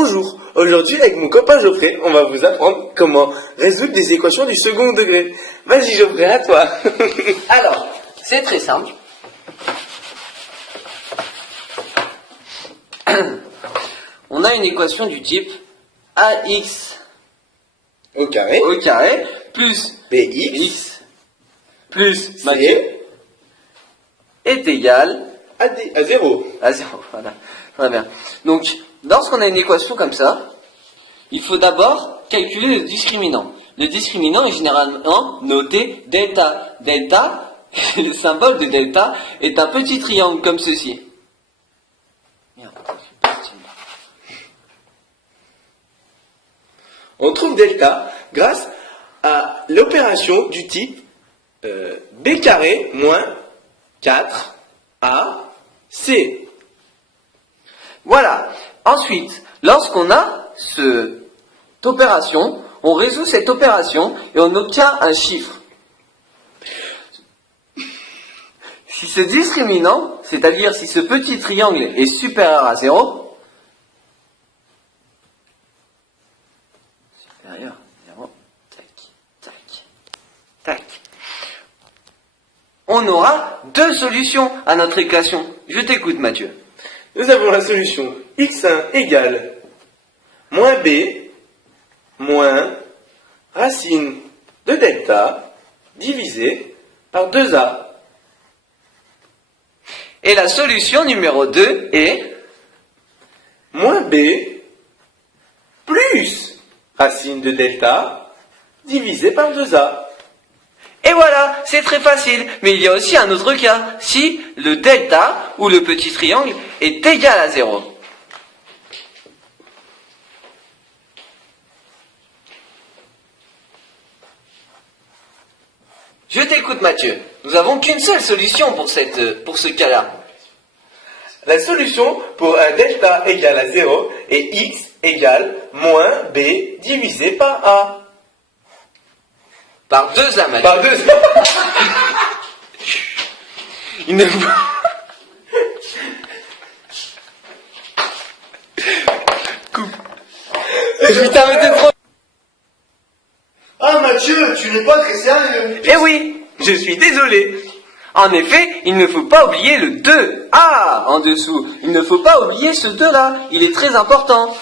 Bonjour, aujourd'hui avec mon copain Geoffrey, on va vous apprendre comment résoudre des équations du second degré. Vas-y Geoffrey, à toi. Alors, c'est très simple. On a une équation du type ax Au carré, plus bx x plus c Mathieu est égal à 0. à 0. Voilà, très bien. Donc, lorsqu'on a une équation comme ça, il faut d'abord calculer le discriminant. Le discriminant est généralement noté delta. Delta, le symbole de delta, est un petit triangle comme ceci. Merde. On trouve delta grâce à l'opération du type b carré moins 4ac. Voilà. Ensuite, lorsqu'on a cette opération, on résout cette opération et on obtient un chiffre. Si ce discriminant, c'est-à-dire si ce petit triangle est supérieur à 0, supérieur à 0, tac, on aura deux solutions à notre équation. Je t'écoute, Mathieu. Nous avons la solution x1 égale moins b moins racine de delta divisé par 2a. Et la solution numéro 2 est Moins b plus racine de delta divisé par 2a. Et voilà, c'est très facile. Mais il y a aussi un autre cas. Si le delta, ou le petit triangle, est égal à 0. Je t'écoute, Mathieu. Nous n'avons qu'une seule solution pour ce cas-là. La solution pour un delta égal à 0 est x égale moins b divisé par a. Par 2a, Mathieu. Par 2. Il ne faut... Coupe. Putain, mais t'es trop... Ah Mathieu, tu n'es pas très sérieux. Eh oui, je suis désolé. En effet, il ne faut pas oublier le 2a en dessous. Il ne faut pas oublier ce 2-là. Il est très important.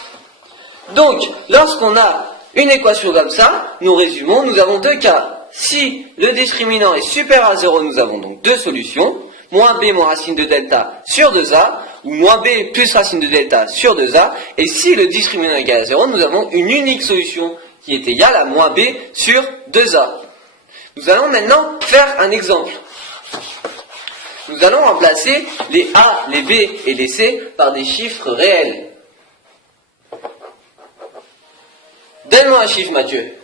Donc, lorsqu'on a une équation comme ça, nous résumons, nous avons deux cas. Si le discriminant est supérieur à 0, nous avons donc deux solutions. Moins b moins racine de delta sur 2a, ou moins b plus racine de delta sur 2a. Et si le discriminant est égal à 0, nous avons une unique solution qui est égale à moins b sur 2a. Nous allons maintenant faire un exemple. Nous allons remplacer les a, les b et les c par des chiffres réels. Donne-moi un chiffre, Mathieu.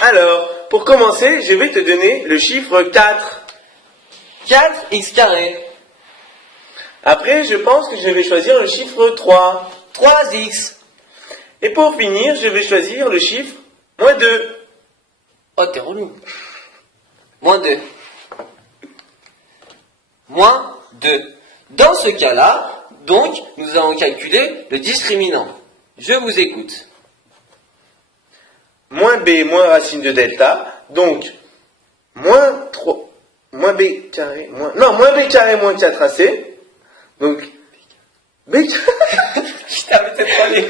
Alors, pour commencer, je vais te donner le chiffre 4. 4x carré. Après, je pense que je vais choisir le chiffre 3. 3x. Et pour finir, je vais choisir le chiffre moins 2. Oh, t'es relou. Moins 2. Moins 2. Dans ce cas-là, donc, nous allons calculer le discriminant. Je vous écoute. Moins b moins racine de delta, donc moins 3, moins b carré, moins b carré moins 4ac, donc b carré, Putain, mais t'es trop allé.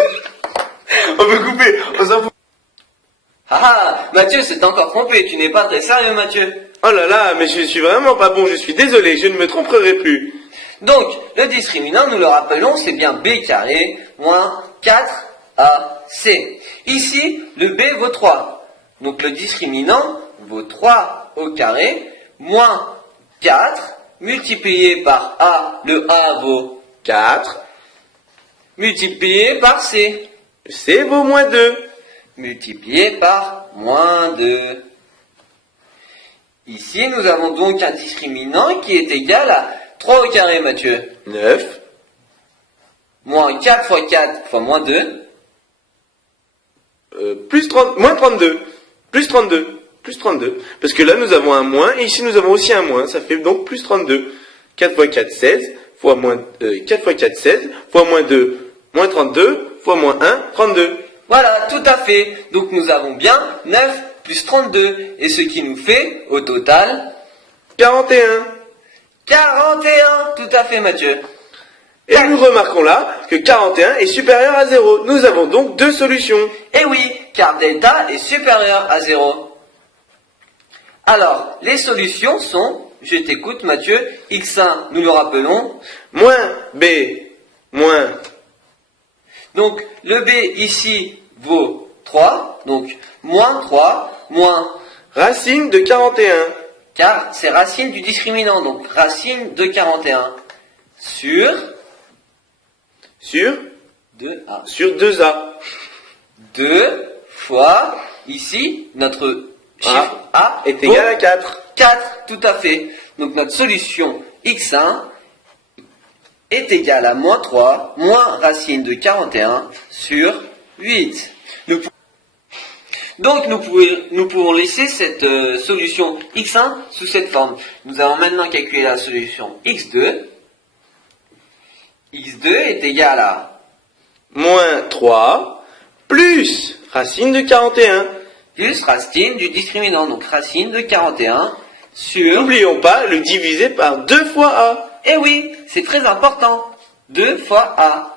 on peut couper, on s'en fout. Ah ah, Mathieu, c'est encore trompé, tu n'es pas très sérieux, Mathieu. Oh là là, mais je suis vraiment pas bon, je suis désolé, je ne me tromperai plus. Donc, le discriminant, nous le rappelons, c'est bien b carré moins 4ac. Ici, le b vaut 3. Donc, le discriminant vaut 3 au carré moins 4 multiplié par a. Le a vaut 4, multiplié par c. c vaut moins 2. Multiplié par moins 2. Ici, nous avons donc un discriminant qui est égal à 3 au carré, Mathieu. 9, Moins 4 fois 4 fois moins 2. plus 30, moins 32, plus 32, plus 32. Parce que là, nous avons un moins, et ici, nous avons aussi un moins, ça fait donc plus 32. 4 fois 4, 16, fois moins 4 fois 4, 16, fois moins 2, moins 32, fois moins 1, 32. Voilà, tout à fait. Donc nous avons bien 9 plus 32. Et ce qui nous fait, au total, 41. 41. Tout à fait, Mathieu. Et nous remarquons là que 41 est supérieur à 0. Nous avons donc deux solutions. Et oui, car delta est supérieur à 0. Alors, les solutions sont, je t'écoute Mathieu, x1, nous le rappelons. Moins b, moins. Donc, le b ici vaut 3, donc moins 3, moins, Racine de 41. car c'est racine du discriminant, donc racine de 41, sur 2a. Sur 2a. 2 fois, ici, notre chiffre a Est égal à 4. 4, tout à fait. Donc notre solution x1 est égale à moins 3, moins racine de 41 sur 8. Donc nous pouvons laisser cette solution x1 sous cette forme. Nous allons maintenant calculer la solution x2. x2 est égal à Moins 3, plus racine de 41. plus racine du discriminant, donc racine de 41 sur... N'oublions pas le diviser par 2 fois a. Eh oui, c'est très important. 2 fois a.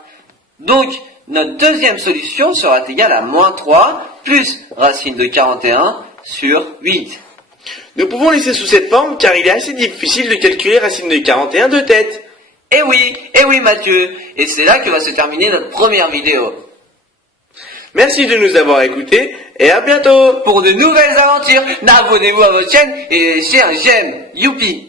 Donc, notre deuxième solution sera égale à moins 3 plus racine de 41 sur 8. Nous pouvons laisser sous cette forme car il est assez difficile de calculer racine de 41 de tête. Eh oui Mathieu. Et c'est là que va se terminer notre première vidéo. Merci de nous avoir écoutés et à bientôt. Pour de nouvelles aventures, abonnez-vous à votre chaîne et laissez un j'aime. Youpi!